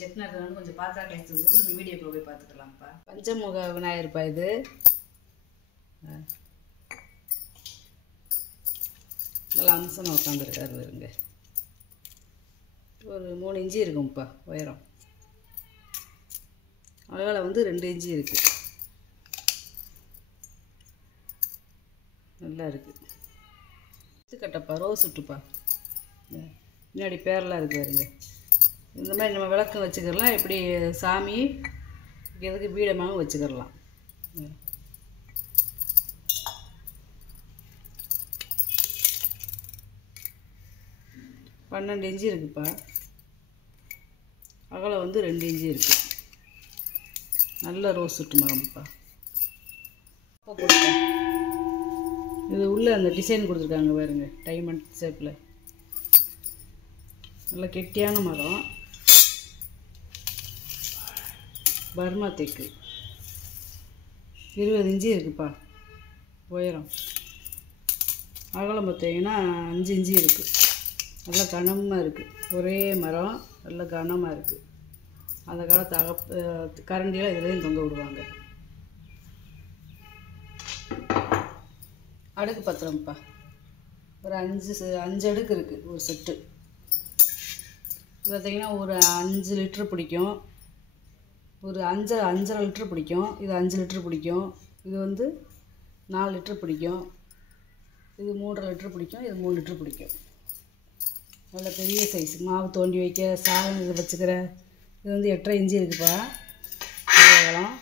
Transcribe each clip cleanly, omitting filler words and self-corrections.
சட்னி வந்து கொஞ்சம் பாத்திரம் கழிச்சு வந்து நம்ம வீடியோக்குள்ள போய் பார்த்துக்கலாம்ப்பா. பஞ்சமுக விநாயகர்ப்பா இது. நல்லா அம்சமாக உட்காந்துருக்காரு வருங்க. ஒரு 3 இன்ச்சு இருக்கும்ப்பா உயரம். அகலம் வந்து 2 இன்ச்சு இருக்குது. நல்லா இருக்குது. கட்டப்பா ரோஸ் விட்டுப்பா. முன்னாடி பேரெலாம் இருக்குது வருங்க. இந்த மாதிரி நம்ம விளக்கு வச்சுக்கிறலாம். எப்படி சாமி எதுக்கு பீடமாகவும் வச்சுக்கிறலாம். 12 இன்ச்சு இருக்குப்பா. அகலம் வந்து 2 இன்ச்சு இருக்குது. நல்ல ரோஸ் விட்டு மரம்ப்பா. இது உள்ள அந்த டிசைன் கொடுத்துருக்காங்க பாருங்க, டைமண்ட் ஷேப்பில். நல்ல கெட்டியான மரம். பர்மா தேக்கு 20 இன்ச்சு இருக்குப்பா உயரம். அகலம் பார்த்தீங்கன்னா 5 இன்ச்சு இருக்குது. நல்லா கனமாக இருக்குது. ஒரே மரம் நல்ல கனமாக இருக்குது. அந்த காலத்து கரண்டியெல்லாம் இதுலேயும் தொங்க விடுவாங்க. அடுக்கு பத்திரம்ப்பா. ஒரு 5 அடுக்கு இருக்குது ஒரு செட்டு. பார்த்திங்கன்னா ஒரு 5 லிட்ரு பிடிக்கும். ஒரு 5.5 லிட்ரு பிடிக்கும். இது 5 லிட்ரு பிடிக்கும். இது வந்து 4 லிட்ரு பிடிக்கும். இது 3.5 லிட்ரு பிடிக்கும். இது 3 லிட்ரு பிடிக்கும். நல்ல பெரிய சைஸ். மாவு தோண்டி வைக்க சாதம் இது வச்சுக்கிற. இது வந்து 8.5 இன்ச்சு இருக்குப்பா அகலம்.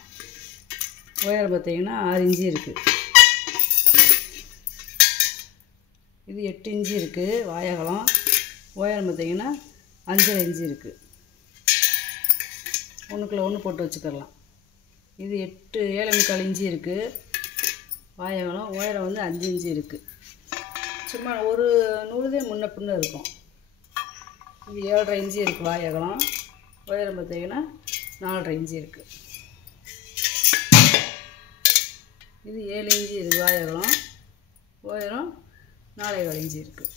உயரம் பார்த்திங்கன்னா 6 இன்ச்சு இருக்குது. இது 8 இன்ச்சு இருக்குது வாயகலம். உயரம் பார்த்திங்கன்னா 5.5 இன்ச்சு இருக்குது. ஒன்றுக்குள்ள ஒன்று போட்டு வச்சுக்கலாம். இது 7.25 இன்ச்சு இருக்குது வாயகலம். உயரம் வந்து 5 இன்ச்சு இருக்குது. சும்மா ஒரு நூறுதே முன்ன பின்ன இருக்கும். இது 7.5 இன்ச்சு இருக்குது வாயகலம். உயரம் பார்த்திங்கன்னா 4.5 இன்ச்சு இருக்குது. இது 7 இன்ச்சு இருக்குது வாயகலம். உயரம் 4.25 இன்ச்சு இருக்குது.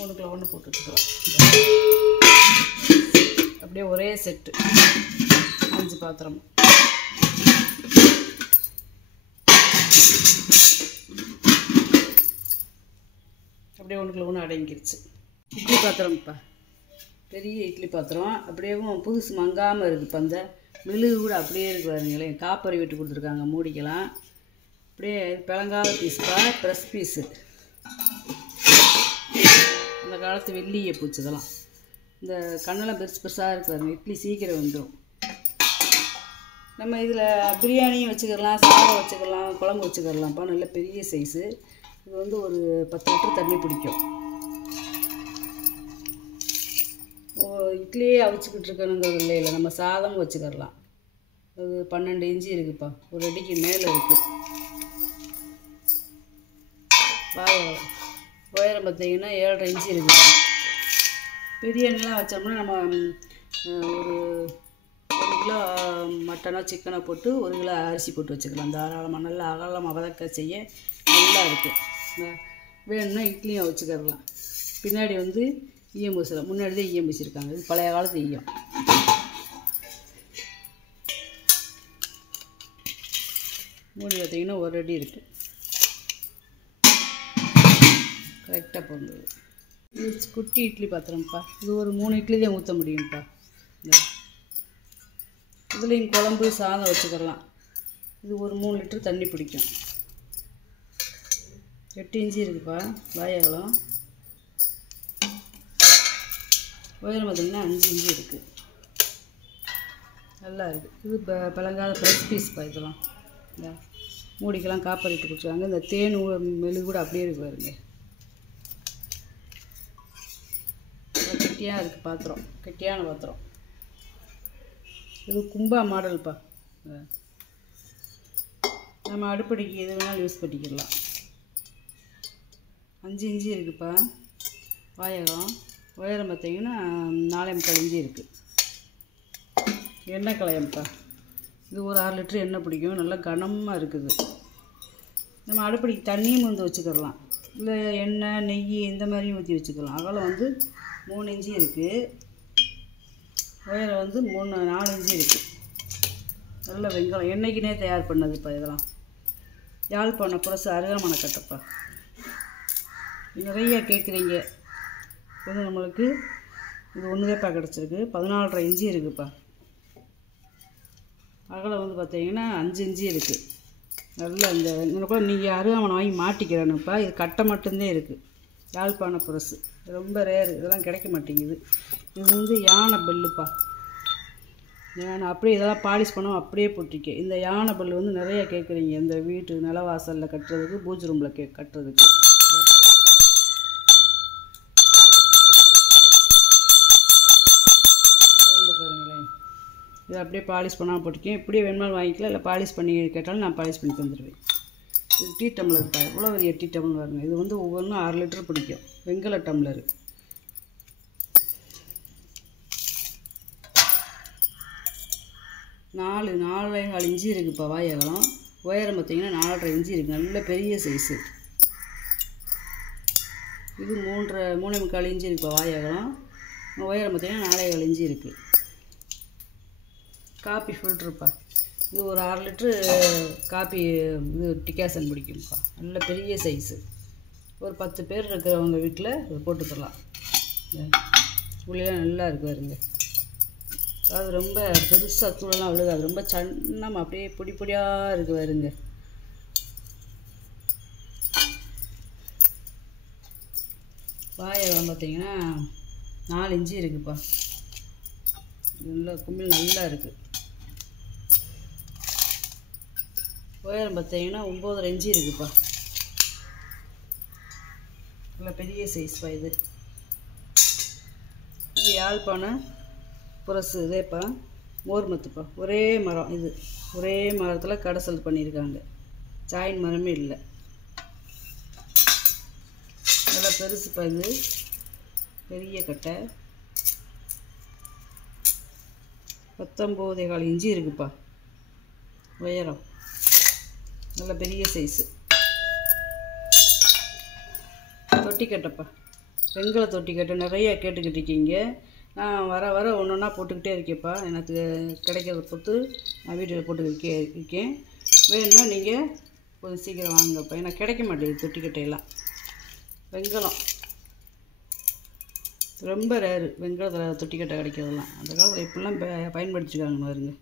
ஒன்றுக்குள்ள ஒன்று போட்டு வச்சுக்கலாம். அப்படியே ஒரே செட்டு 5 பாத்திரம். அப்படியே ஒன்றுக்குள்ள ஒன்று அடங்கிருச்சு. இட்லி பாத்திரம்ப்பா. பெரிய இட்லி பாத்திரம். அப்படியே புதுசு மங்காமல் இருக்குதுப்பா. அந்த மெழுகு கூட அப்படியே இருக்கு பாருங்களேன். காப்பரை விட்டு கொடுத்துருக்காங்க மூடிக்கலாம். அப்படியே பிளங்காத பீஸ்ப்பா. Press piece. அந்த காலத்து வெள்ளியை பூச்சி இதெல்லாம். இந்த கண்ணெல்லாம் பெருசு பெருசாக இருக்கு பாருங்க. இட்லி சீக்கிரம் வந்துடும். நம்ம இதில் பிரியாணியும் வச்சுக்கலாம், சாதம் வச்சுக்கலாம், குழம்பு வச்சுக்கலாம்ப்பா. நல்ல பெரிய சைஸு. இது வந்து ஒரு 10 லிட்டர் தண்ணி பிடிக்கும். இட்லியே அவிச்சிக்கிட்டு இருக்கணுங்கிறது இல்லை. நம்ம சாதமும் வச்சுக்கலாம். அது 12 இன்ச்சு இருக்குதுப்பா. ஒரு அடிக்கு மேலே இருக்குது. வாயகலம் உயரம் பார்த்திங்கன்னா 7.5 இன்ச்சு இருக்குது. பிரியாணிலாம் வச்சோம்னா நம்ம ஒரு 1 கிலோ மட்டனோ சிக்கனோ போட்டு 1 கிலோ அரிசி போட்டு வச்சுக்கலாம். தாராளமாக நல்லா அகலமாக வதக்க செய்ய நல்லா இருக்குது. வேணும்னா இட்லியும் வச்சுக்கலாம். பின்னாடி வந்து ஈயம் பூசலாம். முன்னாடி தான் ஈயம் பூசிருக்காங்க. இது பழைய காலத்து ஈயம். மூடி பார்த்திங்கன்னா 1 அடி இருக்குது. கரெக்டாக போகுது. இது குட்டி இட்லி பாத்திரம்ப்பா. இது ஒரு 3 இட்லி தான் ஊற்ற முடியும்ப்பா. இதுலேயும் குழம்பு சாதம் வச்சுக்கலாம். இது ஒரு 3 லிட்டர் தண்ணி பிடிக்கும். 8 இன்ச்சு இருக்குதுப்பா வாயகலம். உயரம் பார்த்திங்கன்னா 5 இன்ச்சு இருக்குது. நல்லா இருக்குது. இது பழங்கால ப்ரெஸ் பீஸ்ப்பா. இதெல்லாம் இந்த மூடிக்கெல்லாம் காப்பர் இட்டு கொடுத்துருக்காங்க. இந்த தேன் மெழுகு கூட அப்படியே இருக்கு பாருங்க. கெட்டியாக இருக்குது பாத்திரம். கெட்டியான பாத்திரம். இது கும்பா மாடல்ப்பா. நம்ம அடுப்படிக்கு எது வேணாலும் யூஸ் பண்ணிக்கலாம். 5 இன்ச்சு இருக்குதுப்பா வாயகம். உயரம் பார்த்திங்கன்னா 4.25 இன்ச்சு இருக்குது. எண்ணெய் களையம்ப்பா. இது ஒரு 6 லிட்டர் எண்ணெய் பிடிக்கும். நல்லா கனமாக இருக்குது. நம்ம அடுப்படிக்கு தண்ணியும் வந்து வச்சுக்கலாம். இல்லை எண்ணெய் நெய் இந்த மாதிரியும் ஊற்றி வச்சுக்கலாம். அகலம் வந்து 3 இன்ச்சு இருக்குது. உயரம் வந்து 4 இன்ச்சு இருக்குது. நல்ல வெங்காயம் என்னைக்குனே தயார் பண்ணதுப்பா. இதெல்லாம் யாழ்ப்பாண புரசு அருகாமனை கட்டப்பா. நிறைய கேட்குறீங்க. வந்து நம்மளுக்கு இது ஒன்றுதேப்பா கிடச்சிருக்கு. 14.5 இன்ச்சு இருக்குதுப்பா. அகலம் வந்து பார்த்தீங்கன்னா 5 இன்ச்சு இருக்குது. நல்ல இந்த கூட நீங்கள் அருகாமனை வாங்கி மாட்டிக்கிறேன்னுப்பா. இது கட்டை மட்டும்தான் இருக்குது. யாழ்ப்பாண புரசு ரொம்ப ரேரு, இதெல்லாம் கிடைக்க மாட்டேங்குது. இது வந்து யானை பெல்லுப்பா. யானை அப்படியே இதெல்லாம் பாலிஷ் பண்ணோம் அப்படியே போட்டிருக்கேன். இந்த யானை பெல் வந்து நிறைய கேட்குறீங்க. இந்த வீட்டு நிலவாசலில் கட்டுறதுக்கு, பூஜை ரூமில் கட்டுறதுக்கு. சவுண்டு பாருங்களேன். இதை அப்படியே பாலிஷ் பண்ணாமல் போட்டிருக்கேன். இப்படியே வேணுமாலும் வாங்கிக்கலாம், இல்லை பாலிஷ் பண்ணி கேட்டாலும் நான் பாலிஷ் பண்ணி தந்துடுவேன். இது டீ டம்ளர்ப்பா. இவ்வளோ பெரிய டீ டம்ளர் வருங்க. இது வந்து ஒவ்வொன்றும் 6 லிட்டர் பிடிக்கும். வெங்கல டம்ளரு. 4.25 இன்ச்சு இருக்குதுப்பா வாய் அகலம். உயரம் பார்த்திங்கன்னா 4.5 இன்ச்சு இருக்குது. நல்ல பெரிய சைஸு. இது 3.25 இன்ச்சு இருக்குப்பா வாய் அகலம். உயரம் பார்த்திங்கன்னா 4.25 இன்ச்சு இருக்குது. காப்பி ஃபில்ட்ருப்பா. இது ஒரு 6 லிட்ரு காப்பி இது டிகாசன் பிடிக்கும்ப்பா. நல்ல பெரிய சைஸு. ஒரு 10 பேர் இருக்கிறவங்க வீட்டில் இது போட்டுக்கலாம். உள்ளே நல்லா இருக்கு பாருங்க. அதாவது ரொம்ப பெருசாக தூளெல்லாம் விழுகாது. ரொம்ப சன்னமாக அப்படியே பொடி பொடியாக இருக்குது பாருங்க. வாயகம் பார்த்தீங்கன்னா 4 இன்ச்சு இருக்குதுப்பா. நல்லா குமிழ் நல்லா இருக்குது. உயரம் பார்த்தீங்கன்னா 9.5 இன்ச்சு இருக்குதுப்பா. நல்லா பெரிய சைஸ்ப்பா. இது யாழ்ப்பாண புரசு இதேப்பா. மோர்மத்துப்பா. ஒரே மரம். இது ஒரே மரத்தில் கடைசல் பண்ணியிருக்காங்க. ஜாயின் மரமே இல்லை. நல்லா பெருசுப்பா. இது பெரிய கட்டை. 19.25 இன்ச்சு இருக்குதுப்பா உயரம். நல்ல பெரிய சைஸு. தொட்டிக்கட்டைப்பா. வெங்கல தொட்டிக்கட்டை நிறைய கேட்டுக்கிட்டு இருக்கீங்க. நான் வர ஒன்று ஒன்றா போட்டுக்கிட்டே இருக்கேன்ப்பா. எனக்கு கிடைக்கிறத பொறுத்து நான் வீட்டில் போட்டுக்கிட்டே இருக்கேன். வேணும்னா நீங்கள் கொஞ்சம் சீக்கிரம் வாங்கப்பா. ஏன்னா கிடைக்க மாட்டேங்குது தொட்டிக்கட்டையெல்லாம். வெங்கலம் ரொம்ப ரேரு. வெங்கலத்தில் தொட்டிக்கட்டை கிடைக்கிறதெல்லாம் அந்த காலத்தில் இப்படிலாம் பயன்படுத்திருக்காங்க பாருங்க.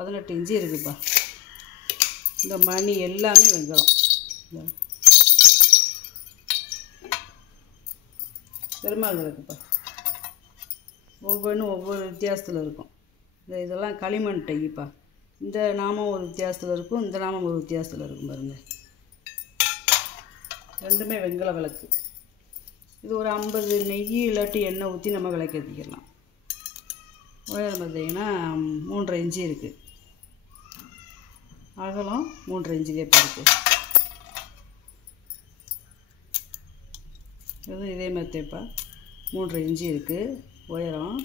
18 இன்ச்சு இருக்குதுப்பா. இந்த மணி எல்லாமே வெங்கலம். பெருமாள் இருக்குப்பா. ஒவ்வொன்றும் ஒவ்வொரு வித்தியாசத்தில் இருக்கும். இதெல்லாம் களிமண் டைப்பா. இந்த நாமம் ஒரு வித்தியாசத்தில் இருக்கும், இந்த நாமம் ஒரு வித்தியாசத்தில் இருக்கும் பாருங்கள். ரெண்டுமே வெங்கல விளக்கு. இது ஒரு 50 நெய் இல்லாட்டி எண்ணெய் ஊற்றி நம்ம விளக்கு ஏற்றிக்கலாம். உயரம் பார்த்தீங்கன்னா 3.5 இன்ச்சு இருக்குது. அகலம் 3.5 இன்ச்சு இருக்குது. இதுவும் இதே மாதிரி தேப்பா. 3.5 இன்ச்சு இருக்குது உயரம்.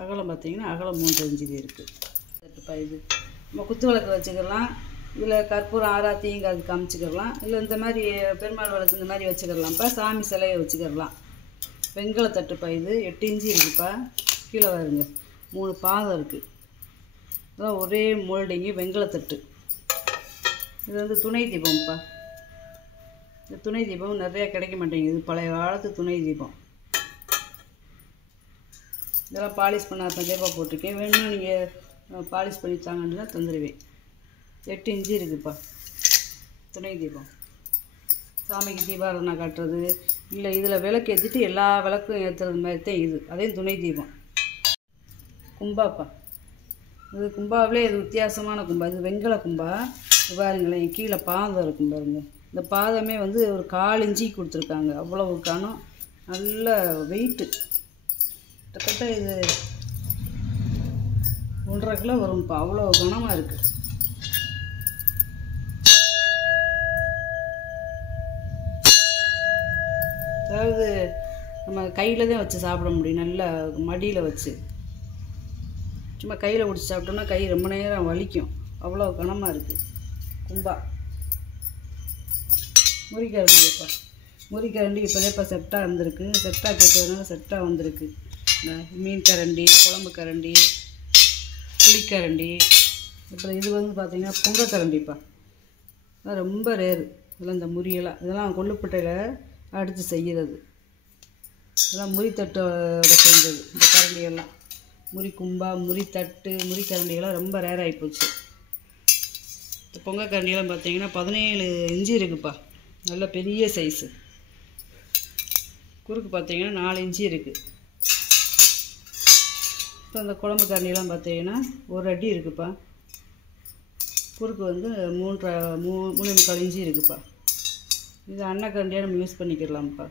அகலம் பார்த்திங்கன்னா அகலம் 3.5 இன்ச்சு இருக்குது. தட்டுப்பா. இது நம்ம குத்து விளக்கு வச்சுக்கலாம். இதில் கற்பூரம் ஆராத்தியும் அது காமிச்சிக்கிடலாம். இல்லை இந்த மாதிரி பெருமாள் விளக்கு இந்த மாதிரி வச்சுக்கிடலாம்ப்பா. சாமி சிலையை வச்சுக்கிடலாம். வெங்கல தட்டுப்பா. இது 8 இன்ச்சு இருக்குதுப்பா. கீழே வருங்க 3 பாதம் இருக்குது. அதான் ஒரே மோல்டிங்கு வெங்கலத்தட்டு. இது வந்து துணை தீபம்ப்பா. இந்த துணை தீபம் நிறையா கிடைக்க மாட்டேங்குது. பழைய காலத்து துணை தீபம். இதெல்லாம் பாலிஷ் பண்ண தீபா போட்டிருக்கேன். வேணும்னா நீங்கள் பாலிஷ் பண்ணி தாங்கன்னா தந்துடுவேன். 8 இன்ச்சு இருக்குதுப்பா துணை தீபம். சாமிக்கு தீபாராதனை காட்டுறது இல்லை இதில் விளக்கு ஏற்றிட்டு எல்லா விளக்கும் ஏற்றுறது மாதிரி தான் இது. அதே துணை தீபம். கும்பாப்பா. இது கும்பாவிலே இது வித்தியாசமான கும்பா. இது வெங்கல கும்பா. இது பாருங்களேன். கீழே பாதம் இருக்கும் பாருங்கள். இந்த பாதமே வந்து ஒரு 4 இன்ச்சு கொடுத்துருக்காங்க. அவ்வளவு கனம். நல்ல வெயிட்டு. கிட்டத்தட்ட இது 1.5 கிலோ வரும்ப்பா. அவ்வளோ கனமாக இருக்குது. அதாவது நம்ம கையில் தான் வச்சு சாப்பிட முடியும். நல்லா மடியில் வச்சு சும்மா கையில் பிடிச்சி சாப்பிட்டோம்னா கை ரொம்ப நேரம் வலிக்கும். அவ்வளோ கனமாக இருக்குது கும்பா. முறிக்கரண்டிப்பா. முறிக்கரண்டி இப்போதேப்பா செட்டாக இருந்திருக்கு. செட்டாக கேட்டதுனால செட்டாக வந்திருக்கு. இந்த மீன் கரண்டி, குழம்பு கரண்டி, புளிக்கரண்டி. அப்புறம் இது வந்து பார்த்திங்கன்னா பொங்க கரண்டிப்பா. அது ரொம்ப ரேரு. இதெல்லாம் இந்த முறியெல்லாம் இதெல்லாம் கொள்ளுப்பட்டையில் அடித்து செய்கிறது. இதெல்லாம் முறித்தட்டோட செஞ்சது. இந்த கரண்டியெல்லாம் முறி கும்பா, முறி தட்டு, முறி கரண்டியெல்லாம் ரொம்ப ரேராகி போச்சு. இந்த பொங்க கரண்டியெல்லாம் பார்த்திங்கன்னா 17 இன்ச்சு இருக்குதுப்பா. நல்ல பெரிய சைஸு. குறுக்கு பார்த்திங்கன்னா 4 இன்ச்சு இருக்குது. இப்போ அந்த குழம்பு கரண்டியெல்லாம் பார்த்திங்கன்னா 1 அடி இருக்குதுப்பா. குறுக்கு வந்து 3.25 இன்ச்சு இருக்குதுப்பா. இது அன்னக்கரண்டியாக நம்ம யூஸ் பண்ணிக்கிறலாம்ப்பா.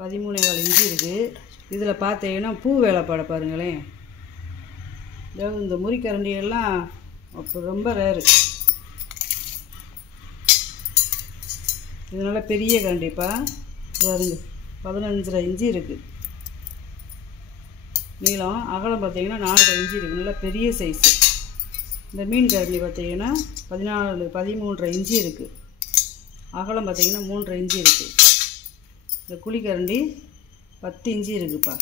13.25 இன்ச்சு இருக்குது. இதில் பார்த்தீங்கன்னா பூ வேலைப்பாடை பாருங்களேன். அதாவது இந்த முறிக்கரண்டியெல்லாம் அப்போ ரொம்ப ரேரு. இது நல்லா பெரிய கரண்டிப்பா. பாருங்க 15.5 இன்ச்சு இருக்குது நீளம். அகலம் பார்த்தீங்கன்னா 4.5 இன்ச்சு இருக்குது. நல்லா பெரிய சைஸு. இந்த மீன் கரண்டி பார்த்தீங்கன்னா 13.5 இன்ச்சு இருக்குது. அகலம் பார்த்தீங்கன்னா 3.5 இன்ச்சு இருக்குது. இந்த குழிக்கரண்டி 10 இன்ச்சு இருக்குதுப்பா.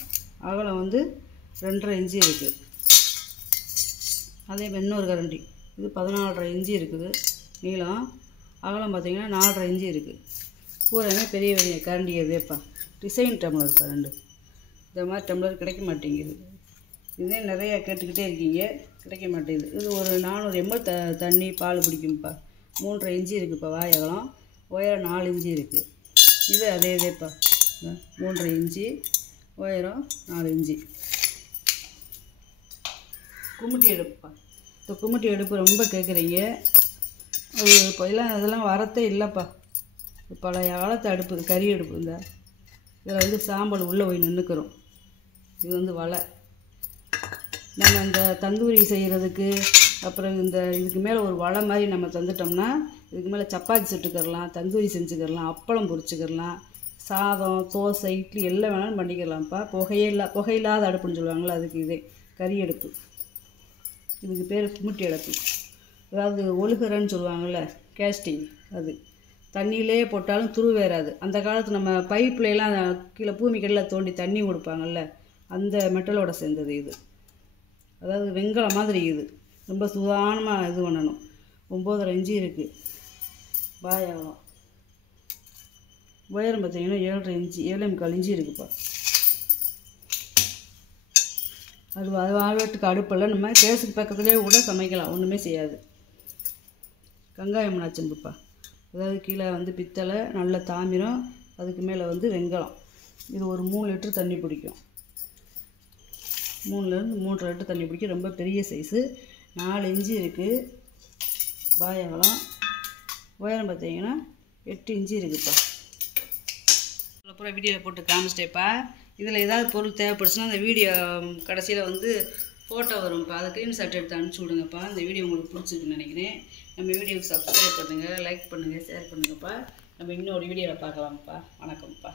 அகலம் வந்து 2.5 இன்ச்சு இருக்குது. அதே மாதிரி இன்னொரு கரண்டி இது 14.5 இன்ச்சு இருக்குது நீளம். அகலம் பார்த்திங்கன்னா 4.5 இன்ச்சு இருக்குது. பூராமே பெரிய பெரிய கரண்டி எதேப்பா. டிசைன் டம்ளர்ப்பா 2. இந்த மாதிரி டம்ளர் கிடைக்க மாட்டேங்குது. இதே நிறையா கேட்டுக்கிட்டே இருக்கீங்க, கிடைக்க மாட்டேங்குது. இது ஒரு 400 ml தண்ணி பால் பிடிக்கும்ப்பா. 3.5 இன்ச்சு இருக்குதுப்பா. வாய் அகலம். உயரம் 4 இன்ச்சு இருக்குது. இது அதே இதேப்பா. 3.5 இன்ச்சு உயரம் 4 இன்ச்சு. கும்மிட்டி அடுப்புப்பா. இந்த கும்மிட்டி அடுப்பு ரொம்ப கேட்குறீங்க. இப்போ இதெல்லாம் வரத்தே இல்லைப்பா. பழைய காலத்து அடுப்பு, கறி அடுப்பு. இந்த இதில் வந்து சாம்பல் உள்ளே போய் நின்றுக்கிறோம். இது வந்து வலை. நம்ம இந்த தந்தூரி செய்கிறதுக்கு அப்புறம் இதுக்கு மேலே ஒரு வலை மாதிரி நம்ம தந்துட்டோம்னா இதுக்கு மேலே சப்பாத்தி சுட்டுக்கிறலாம், தந்தூரி செஞ்சுக்கிறலாம், அப்பளம் பொரிச்சுக்கிறலாம், சாதம், தோசை, இட்லி எல்லாம் வேணாலும் பண்ணிக்கிறலாம்ப்பா. புகையில்லாத அடுப்புன்னு சொல்லுவாங்களே, அதுக்கு இதே கறி அடுப்பு. இதுக்கு பேர் கும்மிட்டி அடுப்பு. அதாவது ஒழுகுறன்னு சொல்லுவாங்கள்ல, கேஸ்டிங். அது தண்ணியிலே போட்டாலும் துருவேறாது. அந்த காலத்து நம்ம பைப்லாம் கீழே பூமிக்கடியில் தோண்டி தண்ணி கொடுப்பாங்கள்ல, அந்த மெட்டலோட சேர்ந்தது இது. அதாவது வெங்கலம் மாதிரி. இது ரொம்ப சுதானமாக இது பண்ணணும். 9.5 இன்ச்சு இருக்குது வாய் அகலம். உயரம் பார்த்திங்கன்னா 7.5 இன்ச்சு, 7.25 இன்ச்சு இருக்குதுப்பா. அது வாழ்வெட்டுக்கு அடுப்பில் நம்ம கேஸுக்கு பக்கத்துலேயே கூட சமைக்கலாம், ஒன்றுமே செய்யாது. வெங்காயம் நாச்சம்புப்பா. அதாவது கீழே வந்து பித்தளை, நல்ல தாமிரம், அதுக்கு மேலே வந்து வெங்கலம். இது ஒரு 3 லிட்டர் தண்ணி பிடிக்கும். 3லேருந்து 3.5 லிட்டர் தண்ணி பிடிக்கும். ரொம்ப பெரிய சைஸு. 4 இன்ச்சு இருக்குது வாய் அகலம். உயரம் பார்த்தீங்கன்னா 8 இன்ச்சு இருக்குதுப்பா. அப்புறம் வீடியோவில் போட்டு காமிச்சிட்டேப்பா. இதில் ஏதாவது பொருள் தேவைப்படுச்சுன்னா அந்த வீடியோ கடைசியில் வந்து ஃபோட்டோ வரும்ப்பா. அதை ஸ்க்ரீன்ஷாட் எடுத்து அனுப்பிச்சி விடுங்கப்பா. இந்த வீடியோ உங்களுக்கு பிடிச்சிருக்குன்னு நினைக்கிறேன். நம்ம வீடியோவுக்கு சப்ஸ்கிரைப் பண்ணுங்கள், லைக் பண்ணுங்கள், ஷேர் பண்ணுங்கப்பா. நம்ம இன்னொரு வீடியோவில் பார்க்கலாம்ப்பா. வணக்கம்ப்பா.